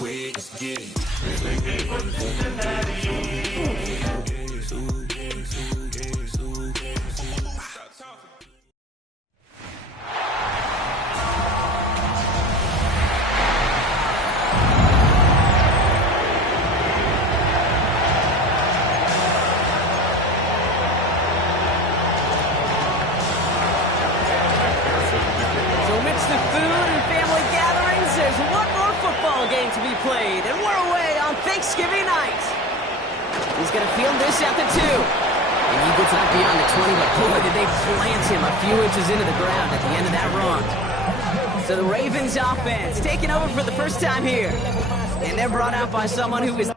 quick, let's get it. To be played, and we're away on Thanksgiving night. He's going to field this at the 2. And he gets out beyond the 20, but boy, did they plant him a few inches into the ground at the end of that run. So the Ravens offense taking over for the first time here. And they're brought out by someone who is...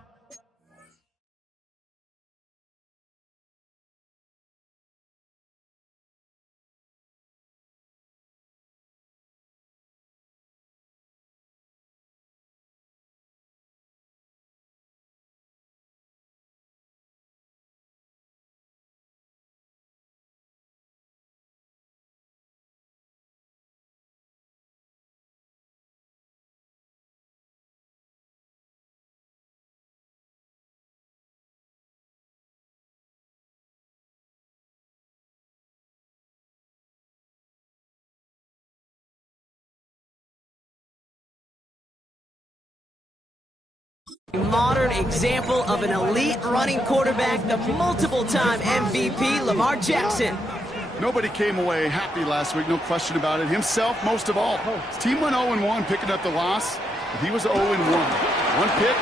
Modern example of an elite running quarterback, the multiple-time MVP, Lamar Jackson. Nobody came away happy last week, no question about it. Himself, most of all. His team went 0-1, picking up the loss. But he was 0-1. One pick,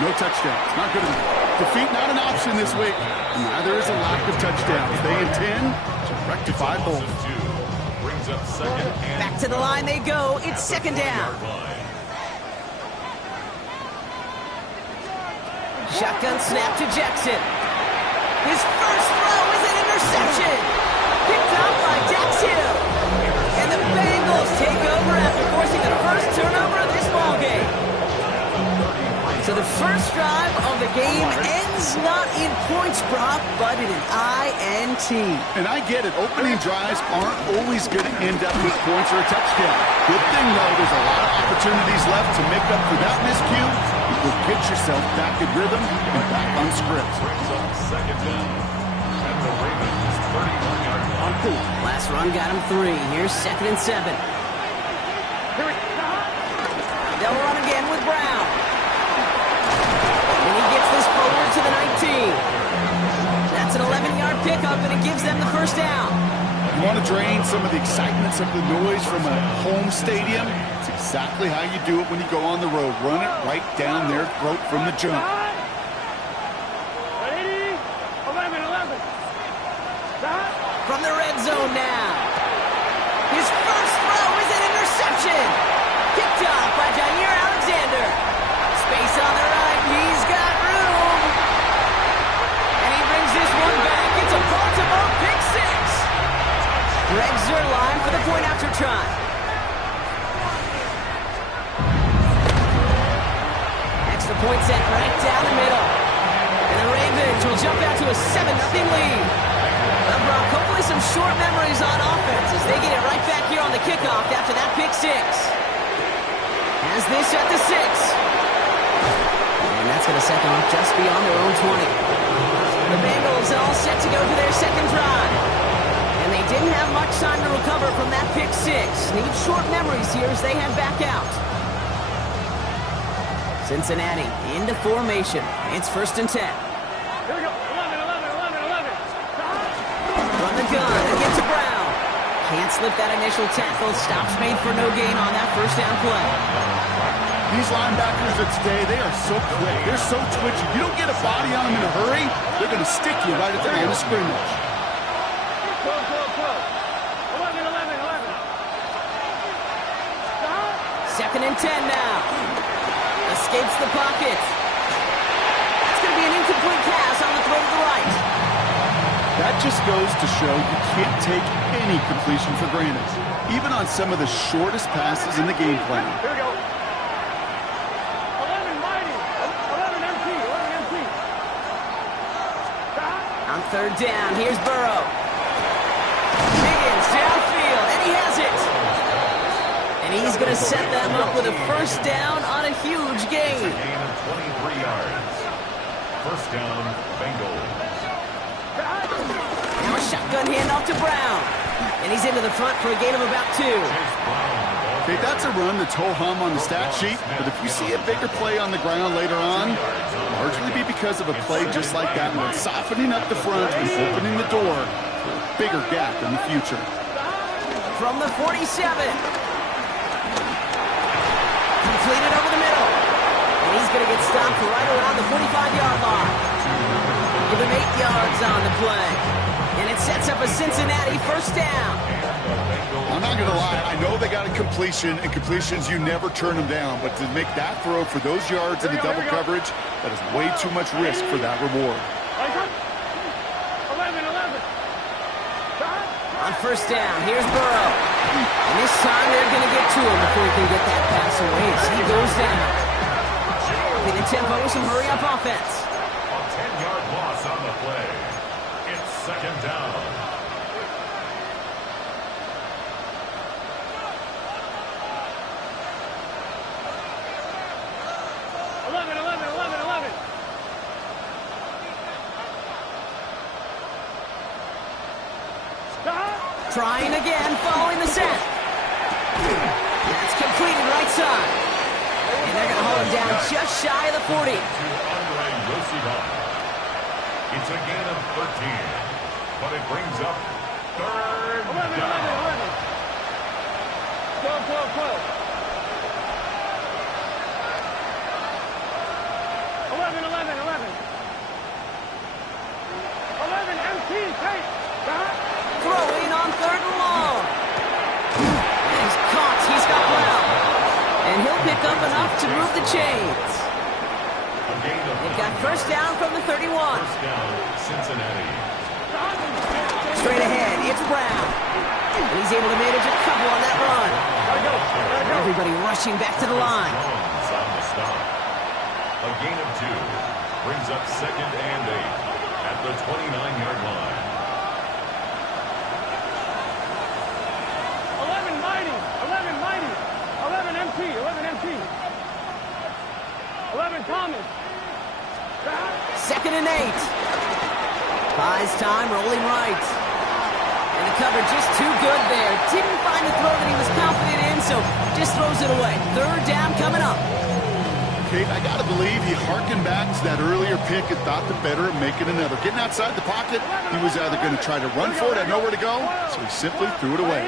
no touchdowns. Not good enough. Defeat not an option this week. Neither is a lack of touchdowns. They intend to rectify both. Back to the line they go. It's second down. Shotgun snap to Jackson. His first throw is an interception. Picked up by Dax Hill. And the Bengals take over after forcing the first turnover of this ballgame. So the first drive of the game ends not in points, Brock, but in an INT. And I get it. Opening drives aren't always going to end up with points or a touchdown. Good thing, though, there's a lot of opportunities left to make up for that miscue. You'll get yourself back in rhythm and back on script. Second down at the Ravens 31-yard line. Last run got him 3. Here's 2nd and 7. They'll run again with Brown. And he gets this forward to the 19. That's an 11-yard pickup, and it gives them the first down. You want to drain some of the excitement, some of the noise from a home stadium? It's exactly how you do it when you go on the road. Run it right down their throat from the jump. Ready? 11. From the red zone now. His first throw is an interception. Picked off by Jair Alexander. Space on the right. He's got room. And he brings this one back. It's a Baltimore pick 6. Greg Zuerlein for the point after try. Extra point set right down the middle. And the Ravens will jump out to a 7-0 lead. Brock, hopefully some short memories on offense as they get it right back here on the kickoff after that pick 6. Has this at the 6. And that's going to set them up just beyond their own 20. The Bengals all set to go for their second drive. And they didn't have much time to recover from that pick 6. Need short memories here as they head back out. Cincinnati into formation. It's 1st and 10. Here we go. 11. From the gun, again to Brown. Can't slip that initial tackle. Stops made for no gain on that first down play. These linebackers of today, they are so quick. They're so twitchy. You don't get a body on them in a hurry, they're going to stick you right at the line of scrimmage. 11. 2nd and 10 now. Escapes the pocket. That's going to be an incomplete pass on the throw to the right. That just goes to show you can't take any completion for granted, even on some of the shortest passes in the game plan. Here we go. 11 mighty. 11 MT. On 3rd down, here's Burrow. Higgins downfield, and he has it. And he's going to set them up with a first down on a huge gain. Gain of 23 yards. First down, Bengals. Now a shotgun handoff to Brown. And he's into the front for a gain of about 2. Okay, that's a run that's ho-hum on the stat sheet, but if you see a bigger play on the ground later on, it'll largely be because of a play just like that one, softening up the front and opening the door for a bigger gap in the future. From the 47. Completed over the middle. And he's going to get stopped right around the 45-yard line. Give him 8 yards on the play. And it sets up a Cincinnati first down. I'm not going to lie. I know they got a completion, and completions, you never turn them down. But to make that throw for those yards in the double coverage, that is way too much risk for that reward. 11. On first down, here's Burrow. And this time they're going to get to him before he can get that pass away. So he goes down. Upping the tempo with some hurry-up offense. A 10-yard loss on the play. It's second down. Trying again, following the set. It's completed right side. And they're going to hold him down just shy of the 40. It's a gain of 13, but it brings up third 11. down. 12. 11, MT, take. Throwing on third and long. He's caught. He's got Brown. And he'll pick up enough to move the chains. They've got first down from the 31. First down, Cincinnati. Straight ahead, it's Brown. And he's able to manage a couple on that run. Everybody rushing back to the line. Jones on the stop. A gain of 2 brings up second and 8 at the 29-yard line. 11 Thomas. Second and 8. Buys time, rolling right. And the cover just too good there. Didn't find the throw that he was confident in, so just throws it away. Third down coming up. Kate, I got to believe he harkened back to that earlier pick and thought the better of making another. Getting outside the pocket, he was either going to try to run for it, had nowhere to go, so he simply threw it away.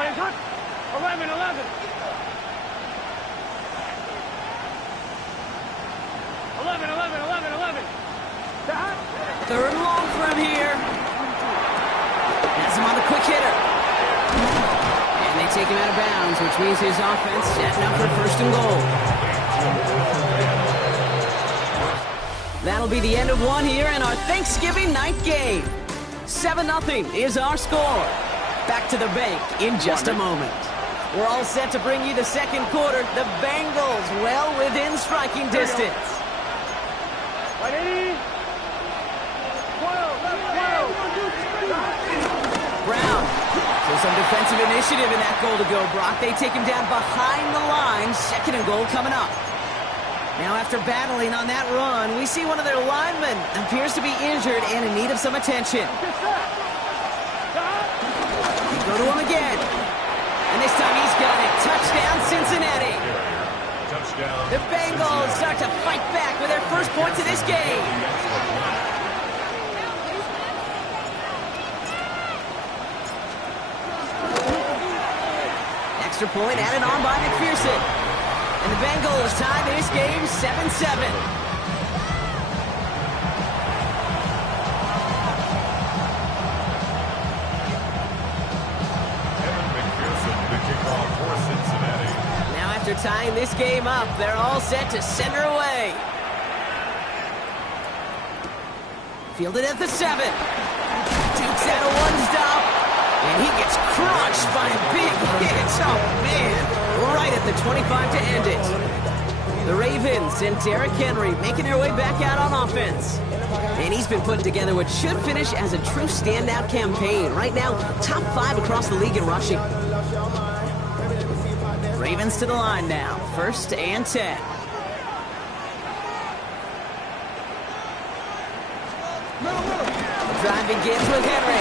11. 11. Third and long for him here. Has him on the quick hitter. And they take him out of bounds, which means his offense setting up for first and goal. That'll be the end of one here in our Thanksgiving night game. 7-0 is our score. Back to the bank in just a moment. We're all set to bring you the second quarter. The Bengals well within striking distance. 12. Brown. So some defensive initiative in that goal to go, Brock. They take him down behind the line. Second and goal coming up. Now after battling on that run, we see one of their linemen appears to be injured and in need of some attention. They go to him again. And this time he's got it. Touchdown, Cincinnati. Touchdown. The Bengals start to fight back with their first points of this game. Extra point added on by McPherson. And the Bengals tie this game 7-7. After tying this game up, they're all set to send her away. Fielded at the 7. Dukes out a one stop. And he gets crushed by a big hit. Oh, man. Right at the 25 to end it. The Ravens and Derrick Henry making their way back out on offense. And he's been putting together what should finish as a true standout campaign. Right now, top 5 across the league in rushing. Ravens to the line now. 1st and 10. The drive begins with Henry.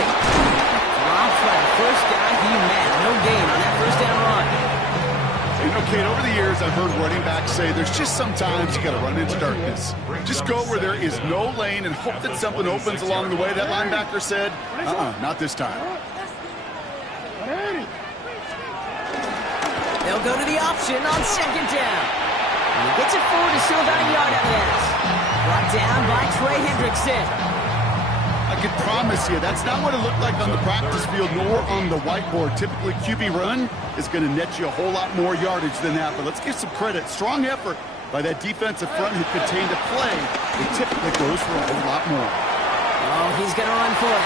Dropped by the first guy he met. No gain on that first down run. You know, Kate, over the years, I've heard running backs say there's just sometimes you got to run into darkness. Just go where there is no lane and hope that something opens along the way. That linebacker said, not this time. They'll go to the option on 2nd down. And he gets it forward to still about a yard out of this. Brought down by Trey Hendrickson. I can promise you that's not what it looked like on the practice field nor on the whiteboard. Typically, QB run is going to net you a whole lot more yardage than that. But let's give some credit. Strong effort by that defensive front who contained a play. It typically goes for a whole lot more. Oh, he's going to run for it.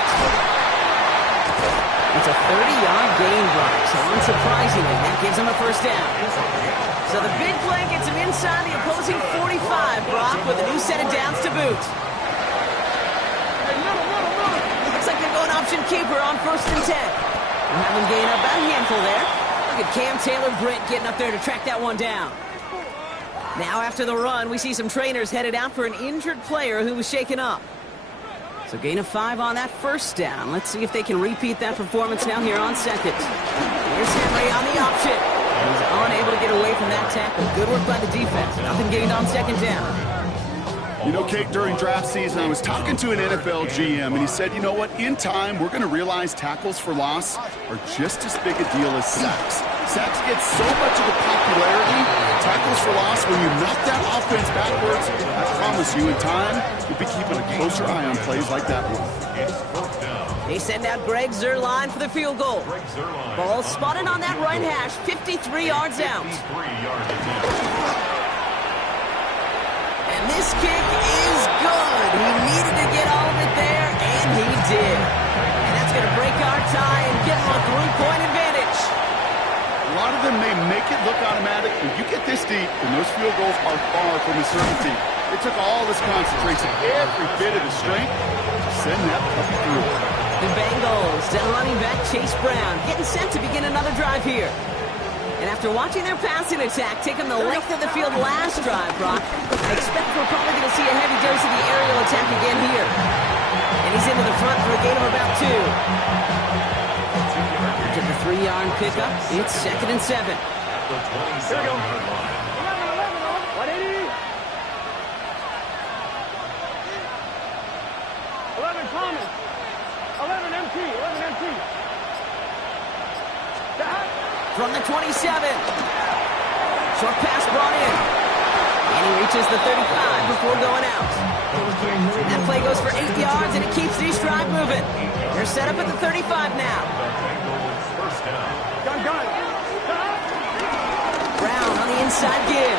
It's a 30-yard gain, Brock. So unsurprisingly, that gives him a 1st down. So the big play gets him inside the opposing 45, Brock, with a new set of downs to boot. Looks like they're going option keeper on 1st and 10. We'll have him gain up about a handful there. Look at Cam Taylor-Britt getting up there to track that one down. Now after the run, we see some trainers headed out for an injured player who was shaken up. So gain of 5 on that 1st down. Let's see if they can repeat that performance now here on 2nd. Here's Henry on the option. He's unable to get away from that tackle. Good work by the defense. Nothing gained on 2nd down. You know, Kate, during draft season, I was talking to an NFL GM, and he said, you know what, in time, we're going to realize tackles for loss are just as big a deal as sacks. Sacks get so much of the popularity. Tackles for loss, when you knock that offense backwards, I promise you, in time, you'll be keeping a closer eye on plays like that one. They send out Greg Zuerlein for the field goal. Ball spotted on that right hash, 53 yards out. And this kick is good. He needed to get all of it there, and he did. And that's going to break our tie and give him a 3-point advantage. A lot of them may make it look automatic, but you get this deep, and those field goals are far from a certainty. It took all this concentration, every bit of the strength, to send that puppy through. The Bengals, down running back Chase Brown, getting set to begin another drive here. And after watching their passing attack take them the length of the field last drive, Brock, I expect we're probably going to see a heavy dose of the aerial attack again here. And he's into the front for a gain of about 2. After the 3-yard pickup, it's 2nd and 7. At the 27-yard line. 11 Thomas. 11 MT. 11 MT. From the 27. Short pass brought in. And he reaches the 35 before going out. That play goes for 8 yards, and it keeps these drive moving. They're set up at the 35 now. Gun. Brown on the inside give.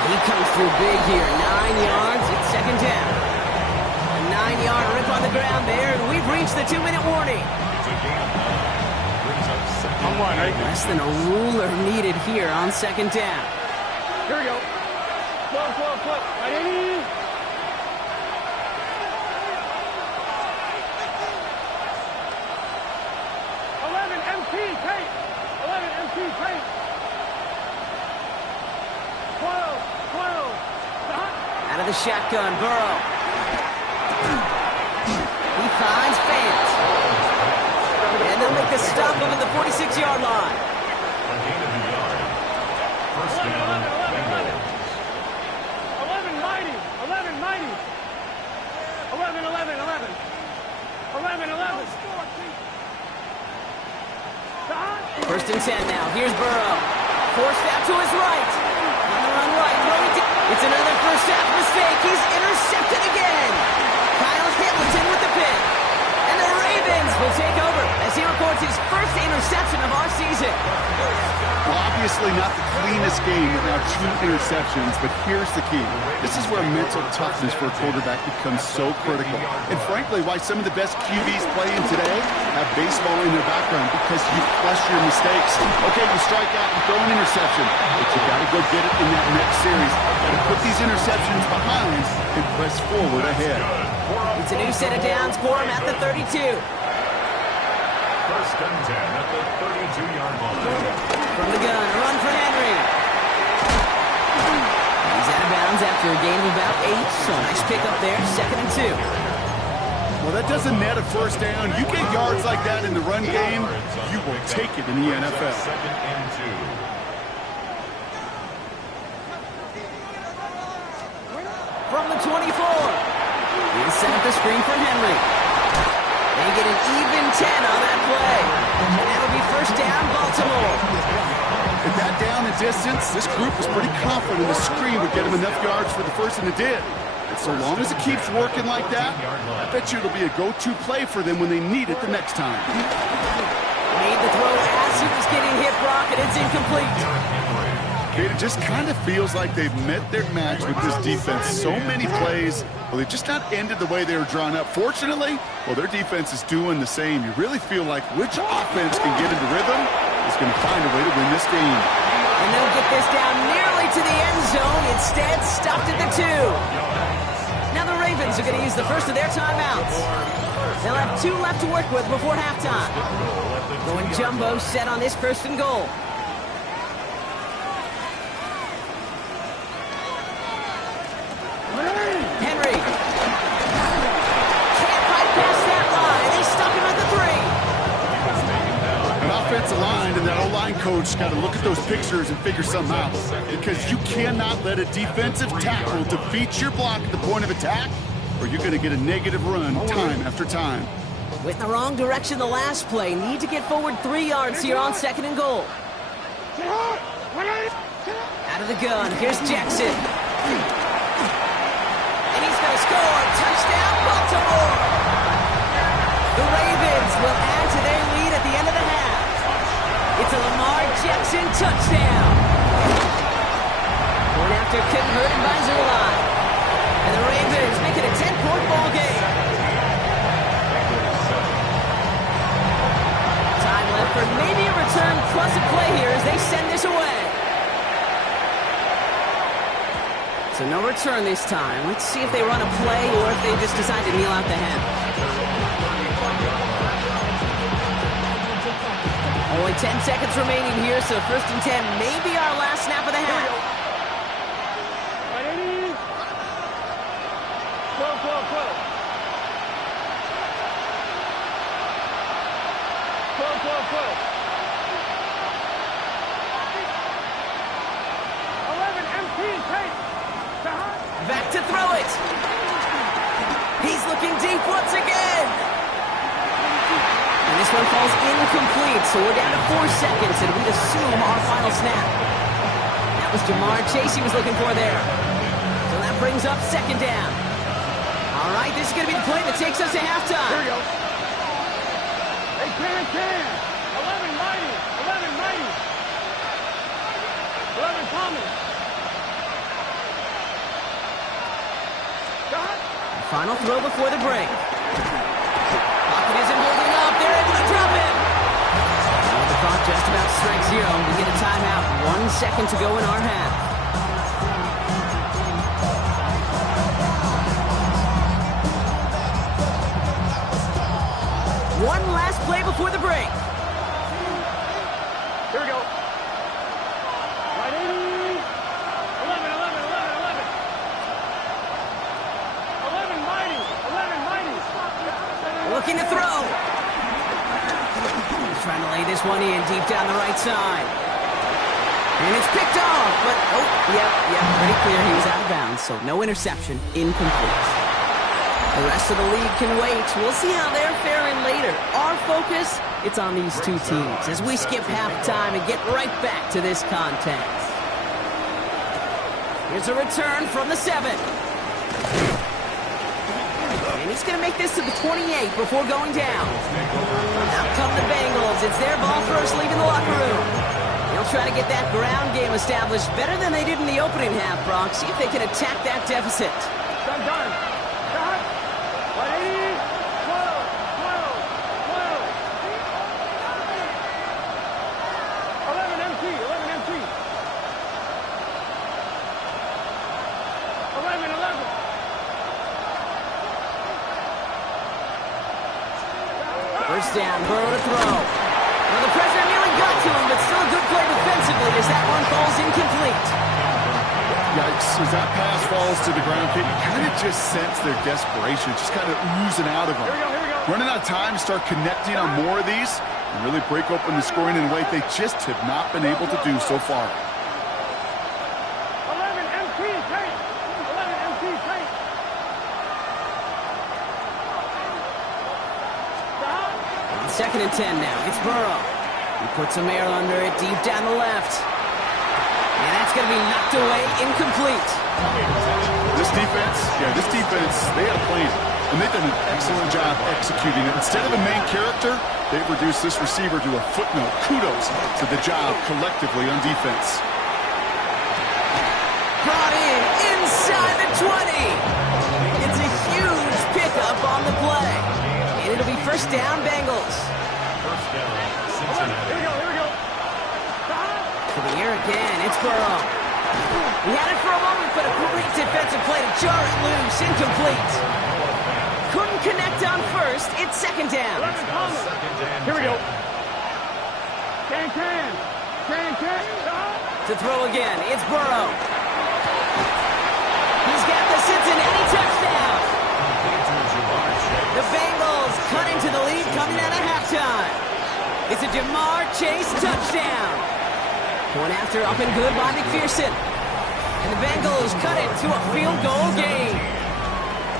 And he comes through big here. 9 yards. It's 2nd down. A 9-yard rip on the ground there, and we've reached the 2-minute warning. Less than a ruler needed here on 2nd down. Here we go. Flip. Ready? MT tape. 11 MT tape. 12. Out of the shotgun, Burrow. He finds Fant. And they'll make the stop over the 46-yard line. A gain of a yard. First down, Bengals. 11 mighty. 11. 1st and 10 now. Here's Burrow. Forced out to his right. On the run right. It's another first half mistake. He's intercepted again. Kyle Hamilton with the pick. And the Ravens will take over as he records his first interception of our season. Well, obviously not the cleanest game without 2 interceptions, but here's the key. This is where mental toughness for a quarterback becomes so critical. And frankly, why some of the best QBs playing today have baseball in their background, because you flush your mistakes. Okay, you strike out and throw an interception, but you got to go get it in that next series. Got to put these interceptions behind and press forward ahead. It's a new set of downs for him at the 32. first and 10 at the 32-yard line. From the gun, a run for Henry. He's out of bounds after a gain of about 8, so nice pick up there, 2nd and 2. Well, that doesn't net a first down. You get yards like that in the run game, you will take it in the NFL. 2nd and 2. From the 24. He'll set up the screen for Henry. They get an even 10 on that play. And that'll be first down, Baltimore. At that down and distance, this group was pretty confident the screen would get them enough yards for the first, and it did. And so long as it keeps working like that, I bet you it'll be a go-to play for them when they need it the next time. Made the throw as he was getting hit, Brock, and it's incomplete. It just kind of feels like they've met their match with this defense. So many plays, well, they've just not ended the way they were drawn up. Fortunately, well, their defense is doing the same. You really feel like which offense can get into rhythm is going to find a way to win this game. And they'll get this down nearly to the end zone. Instead, stopped at the 2. Now the Ravens are going to use the first of their timeouts. They'll have 2 left to work with before halftime. Going jumbo set on this 1st and goal. Henry. Can't bypass that line. They stop him at the 3. An offensive line and that O-line coach got to look at those pictures and figure something out. Because you cannot let a defensive tackle defeat your block at the point of attack, or you're going to get a negative run time after time. Went in the wrong direction the last play. Need to get forward 3 yards here on 2nd and goal. Out of the gun. Here's Jackson. And he's going to score. Touchdown, Baltimore. The Ravens will add to their lead at the end of the half. It's a Lamar Jackson touchdown. Going after converted by Zulai. And the Ravens make it a 10-point ball game. Time left for maybe a return plus a play here as they send this away. So no return this time. Let's see if they run a play or if they just decide to kneel out the hem. Only 10 seconds remaining here, so 1st and 10 may be our last snap of the half. Back to throw it. He's looking deep once again. And this one falls incomplete, so we're down to 4 seconds, and we'd assume our final snap. That was Jamar Chase he was looking for there. So that brings up 2nd down. All right, this is going to be the play that takes us to halftime. Here we go. Hey, can. 11 mighty. 11 Thomas. Final throw before the break. Pocket isn't holding up. They're able to drop him. Well, the clock just about strikes 0. We get a timeout. 1 second to go in our half. One last play before the break. Here we go. Right 80. 11 mighty. Looking to throw. He's trying to lay this one in deep down the right side. And it's picked off, but, yep, pretty clear he was out of bounds, so no interception, incomplete. The rest of the league can wait. We'll see how they're faring later. Our focus, it's on these 2 teams as we skip halftime and get right back to this contest. Here's a return from the 7. And he's going to make this to the 28 before going down. Out come the Bengals. It's their ball first, leaving the locker room. They'll try to get that ground game established better than they did in the opening half, Brock. See if they can attack that deficit. Done. Right 80. 12. 11 MT. 11. First down, Burrow to throw. Well, the pressure nearly got to him, but still a good play defensively as that one falls incomplete. Yikes, as that pass falls to the ground, you kind of just sense their desperation, just kind of oozing out of them. Here we go. Running out of time to start connecting on more of these and really break open the scoring in a way they just have not been able to do so far. 11 MT tape. 11 MT tape. On 2nd and 10 now, it's Burrow. He puts some air under it deep down the left. And that's going to be knocked away, incomplete. This defense, they had a plan. And they've done an excellent job executing it. Instead of a main character, they've reduced this receiver to a footnote. Kudos to the job collectively on defense. Brought in inside the 20. It's a huge pickup on the play. And it'll be first down, Bengals. First down, Cincinnati. Here we go. To the air again, it's Burrow. He had it for a moment, but a great defensive play to jar it loose, incomplete. Couldn't connect on first, it's 2nd down. Here we go. Can. To throw again, it's Burrow. He's got the Cincinnati touchdown. The Bengals cut into the lead coming out of halftime. It's a Jamar Chase touchdown. Point after up and good by McPherson. And the Bengals cut it to a field goal game.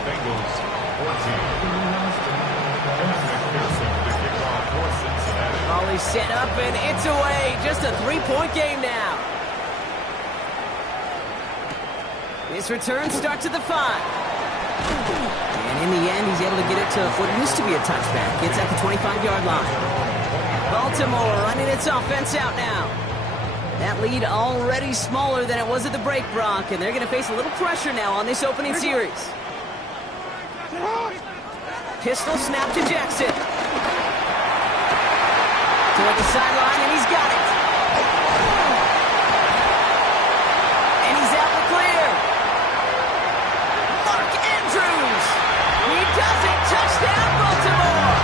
Bengals 14. McPherson with the kickoff for Cincinnati. Always set up and it's away. Just a 3-point game now. This return starts at the 5. And in the end, he's able to get it to what used to be a touchback. It's at the 25-yard line. Baltimore running its offense out now. That lead already smaller than it was at the break, Brock, and they're going to face a little pressure now on this opening series. Pistol snap to Jackson. Toward the sideline, and he's got it. And he's out the clear. Mark Andrews. He does it. Touchdown, Baltimore.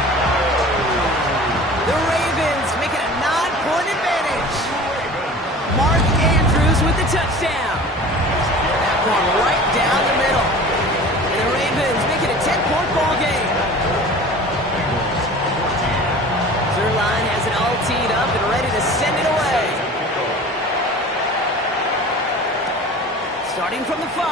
The Ravens make it a 9-point advantage. Mark Andrews with the touchdown. That one right down the middle. And the Ravens make it a 10-point ball game. Zerline has it all teed up and ready to send it away. Starting from the 5.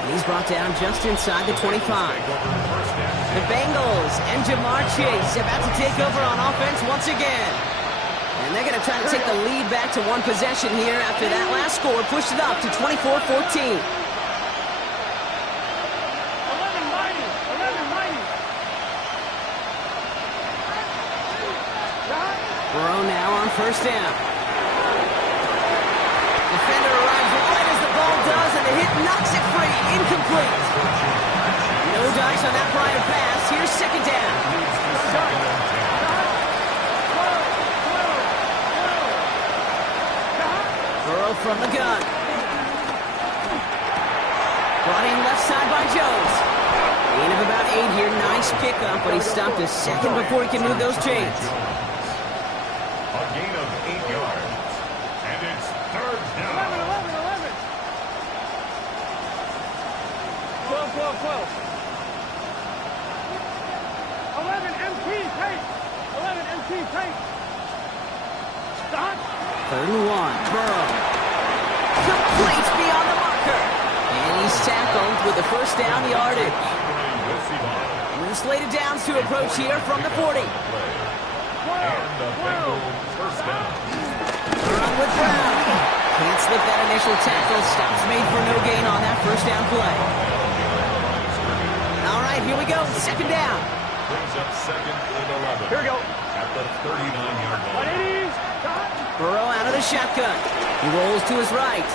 And he's brought down just inside the 25. The Bengals and Jamar Chase about to take over on offense once again. And they're going to try to take the lead back to one possession here after that last score pushed it up to 24-14. 11 mighty. Burrow now on first down. Defender arrives right as the ball does, and the hit knocks it free. Incomplete. No dice on that prior pass. Here's 2nd down. Burrow from the gun. Brought in left side by Jones. Gain of about 8 here. Nice pickup, but he stopped a second before he can move those chains. A gain of 8 yards. And it's 3rd down. 12. 11 MT tape. Stop. 3rd and 1. Burrow. Complete beyond the marker. And he's tackled with the first down yardage. With slated downs to approach here from the 40. And the Bengals first down. Run with Brown. Can't slip that initial tackle. Stops made for no gain on that first down play. All right, here we go. 2nd down. Brings up 2nd and 11. Here we go. At the 39-yard line. Burrow out of the shotgun. He rolls to his right.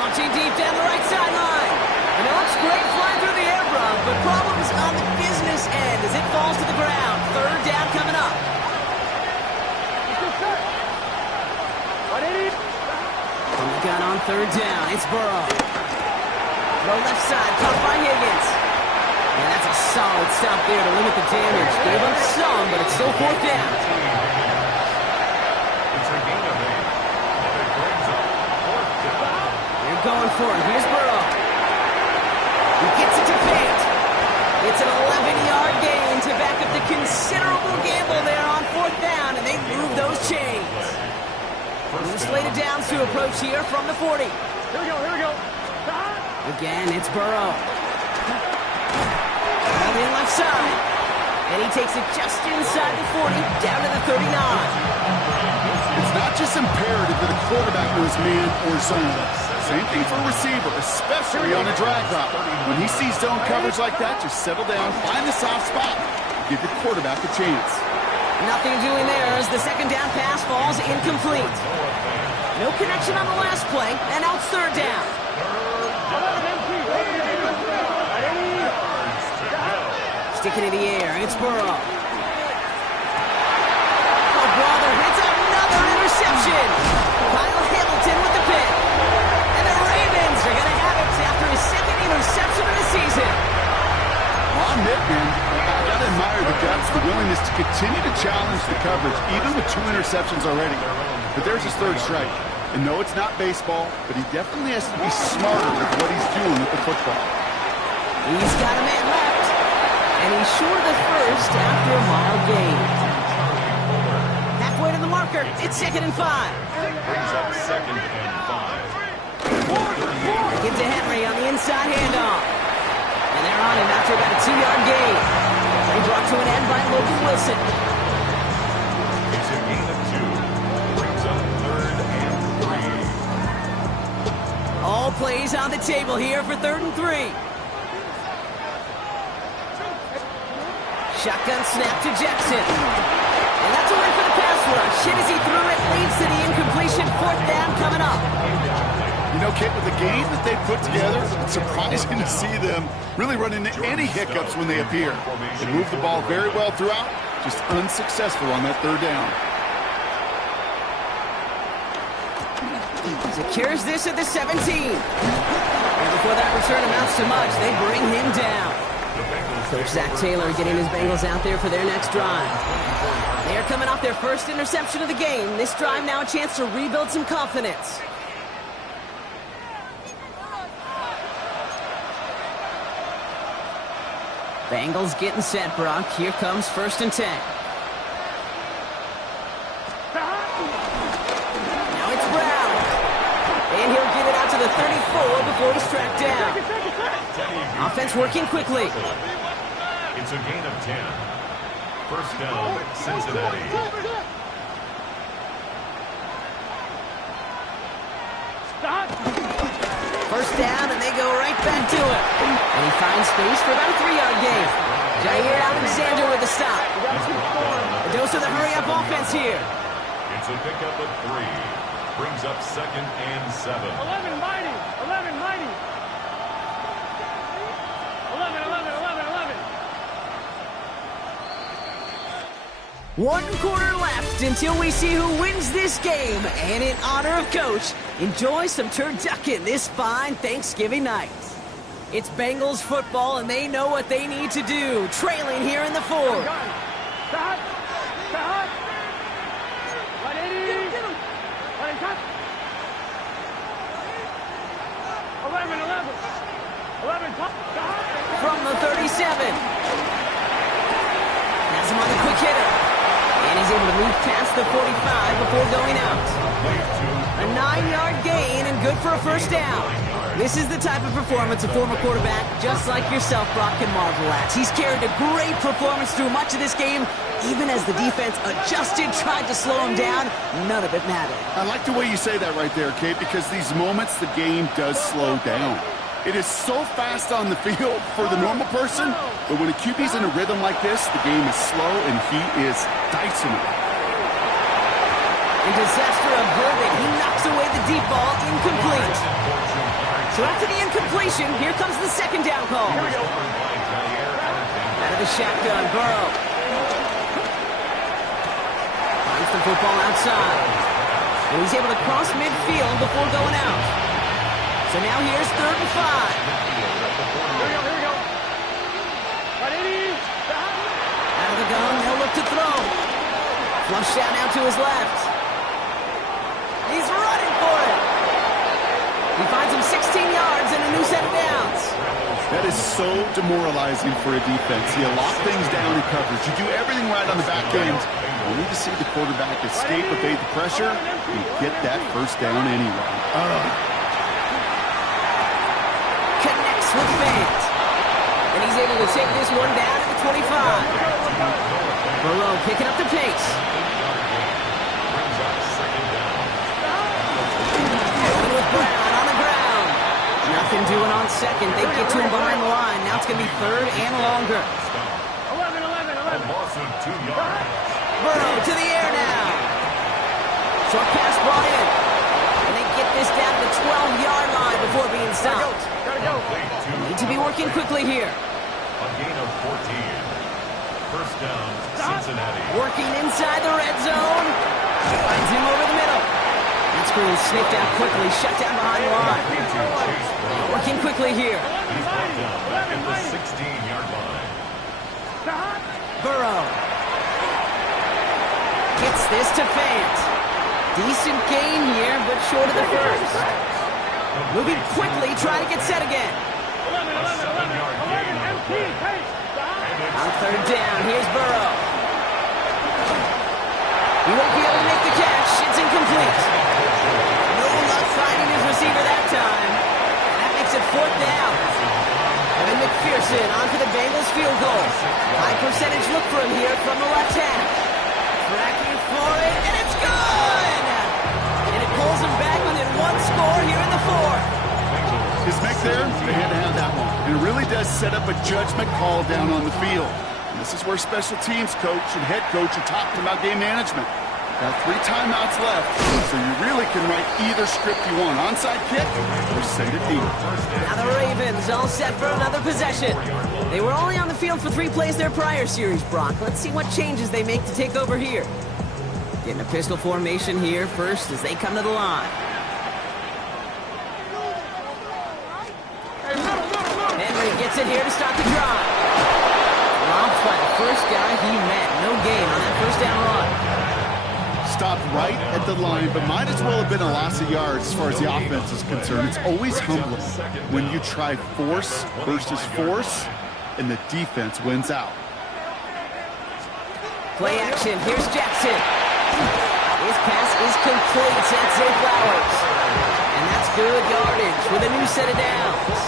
Launching deep down the right sideline. And it looks great flying through the air, Brock, but problems on the business end as it falls to the ground. 3rd down coming up. From the gun on 3rd down, it's Burrow. Throw left side, caught by Higgins. And that's a solid stop there to limit the damage. Gave up some, but it's still fourth down. It's a gain of 8. And it brings up fourth down. They're going for it. Here's Burrow. He gets it to Pate. It's an 11-yard gain to back up the considerable gamble there on fourth down, and they move those chains. Slated downs to approach here from the 40. Here we go. Again, it's Burrow. In left side. And he takes it just inside the 40, down to the 39. It's not just imperative that a quarterback knows man or zone. Same thing for a receiver, especially on a drag route. When he sees zone coverage like that, just settle down, find the soft spot, give your quarterback a chance. Nothing doing there as the second down pass falls incomplete. No connection on the last play, and now it's third down. Sticking in the air, it's Burrow. Oh, brother, it's another interception. Kyle Hamilton with the pick. And the Ravens are going to have it after his second interception of the season. I'll admit, man, I got to admire the guts, the willingness to continue to challenge the coverage, even with 2 interceptions already. But there's his third strike. And no, it's not baseball, but he definitely has to be smarter with what he's doing with the football. He's got a man left. And he's short of the first after a mild gain. Halfway to the marker, it's 2nd and 5. Brings up 2nd and 5. Give to Henry on the inside handoff. And they're on him after about a 2-yard gain. They brought to an end by Logan Wilson. It's a gain of 2. Brings up 3rd and 3. All plays on the table here for 3rd and 3. Shotgun snap to Jackson. And that's a win for the pass rush. Hit as he threw it, leads to the incompletion. 4th down coming up. You know, Kit, with the game that they put together, it's surprising to see them really run into any hiccups when they appear. They move the ball very well throughout, just unsuccessful on that 3rd down. Secures this at the 17. And before that return amounts to much, they bring him down. Coach Zach Taylor getting his Bengals out there for their next drive. They are coming off their first interception of the game. This drive now a chance to rebuild some confidence. Bengals getting set, Brock. Here comes 1st and 10. Now it's Brown. And he'll get it out to the 34 before he's tracked down. Offense working quickly. It's a gain of 10. 1st down, Cincinnati. First down, and they go right back to it. And he finds space for about a 3-yard gain. Jair Alexander with the stop. A dose of the hurry-up offense here. It's a pickup of 3. Brings up 2nd and 7. 11 mighty. 11 mighty. 11. 1 quarter left until we see who wins this game. And in honor of Coach, enjoy some turducken this fine Thanksgiving night. It's Bengals football, and they know what they need to do. Trailing here in the 4th. Stop. 180. Let him cut. 11. From the 37. Has him on the quick hitter. And he's able to move past the 45 before going out. A 9-yard gain and good for a first down. This is the type of performance a former quarterback, just like yourself, Brock, can marvel at. He's carried a great performance through much of this game, even as the defense adjusted, tried to slow him down. None of it mattered. I like the way you say that right there, Kate, because these moments the game does slow down. It is so fast on the field for the normal person, but when a QB's in a rhythm like this, the game is slow and he is dicing it. In disaster averted, he knocks away the deep ball, incomplete. So after the incompletion, here comes the 2nd down call. Out of the shotgun, Burrow. Finds the football outside. And he's able to cross midfield before going out. So now here's 3rd and 5. Here we go. Out of the gun, he'll look to throw. Flush down now to his left. He's running for it. He finds him 16 yards and a new set of downs. That is so demoralizing for a defense. You lock things down in coverage. You do everything right on the back end. You need to see the quarterback escape, evade the pressure, and get that first down anyway. Connects with Fant. And he's able to take this one down at the 25. Burrow picking up the pace. Going with Brown on the ground. Nothing doing on second. They get to him behind the line. Now it's going to be third and longer. 11. A loss of 2 yards. Burrow to the air now. Short pass brought in. And they get this down to the 12-yard line before being stopped. Need to be working quickly here. A gain of 14. First down, Cincinnati. Working inside the red zone. Finds him over the middle. That screen sniffed out quickly. Shut down behind the line. Working quickly here. He's brought down back at the 16-yard line. Burrow. Gets this to Fant. Decent gain here, but short of the first. Moving quickly, trying to get set again. On third down, here's Burrow. He won't be able to make the catch. It's incomplete. No luck finding his receiver that time. That makes it fourth down. Evan McPherson on for the Bengals field goal. High percentage look for him here from the left hand. Tracking for it, and it's good! And it pulls him back within one score here in the fourth. His neck there, they had to have that one. And it really does set up a judgment call down on the field. And this is where special teams coach and head coach are talking about game management. Got 3 timeouts left, so you really can write either script you want. Onside kick or say to D. Now the Ravens all set for another possession. They were only on the field for 3 plays their prior series, Brock. Let's see what changes they make to take over here. Getting a pistol formation here first as they come to the line. Henry gets it here to start the drive. Robbed by the first guy he met. No gain on that first down run. Stopped right at the line, but might as well have been a loss of yards as far as the offense is concerned. It's always humbling when you try force versus force, and the defense wins out. Play action. Here's Jackson. His pass is complete. That's Zay Flowers. And that's good yardage with a new set of downs.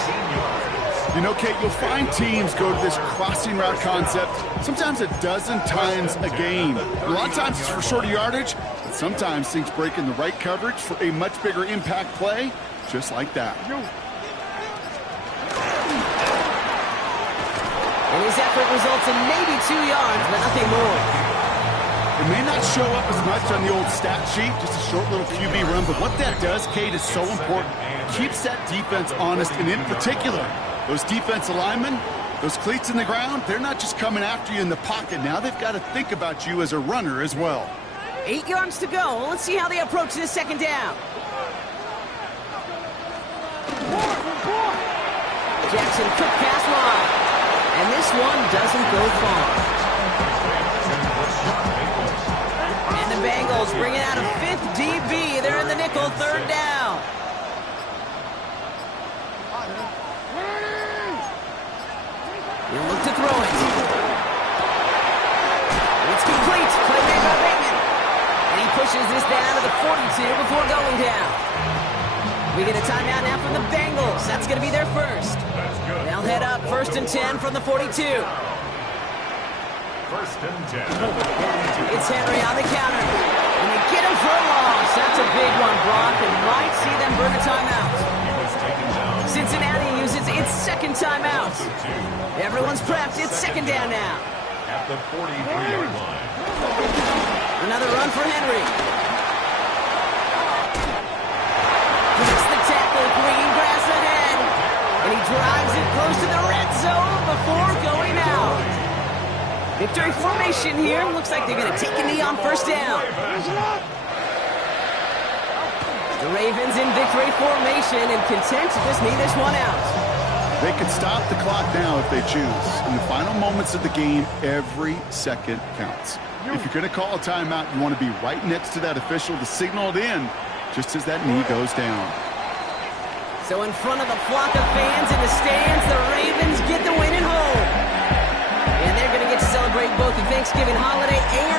You know, Kate, you'll find teams go to this crossing route concept sometimes a dozen times a game. A lot of times it's for shorter yardage, but sometimes things break in the right coverage for a much bigger impact play, just like that. And his effort results in maybe 2 yards, but nothing more. It may not show up as much on the old stat sheet, just a short little QB run, but what that does, Kate, is so important. Keeps that defense honest, and in particular, those defensive linemen, those cleats in the ground, they're not just coming after you in the pocket. Now they've got to think about you as a runner as well. 8 yards to go. Let's see how they approach this second down. Jackson quick pass line. And this one doesn't go far. And the Bengals bringing out a 5th DB. They're in the nickel, third down. He'll look to throw it. It's complete. Play made by Bateman. And he pushes this down to the 42 before going down. We get a timeout now from the Bengals. That's going to be their first. They'll head up 1st and 10 from the 42. 1st and 10. It's Henry on the counter. And they get him for a loss. That's a big one, Brock, and might see them burn a timeout. Cincinnati uses its second timeout. Everyone's prepped. It's second down now. At the 43-yard line. Another run for Henry. Gets the tackle, green grass ahead. And he drives it close to the red zone before going out. Victory formation here. Looks like they're going to take a knee on first down. The Ravens in victory formation and content to just knee this one out. They could stop the clock now if they choose. In the final moments of the game, every second counts. If you're going to call a timeout, you want to be right next to that official to signal it in just as that knee goes down. So in front of the flock of fans in the stands, the Ravens get the win at home. And they're going to get to celebrate both the Thanksgiving holiday and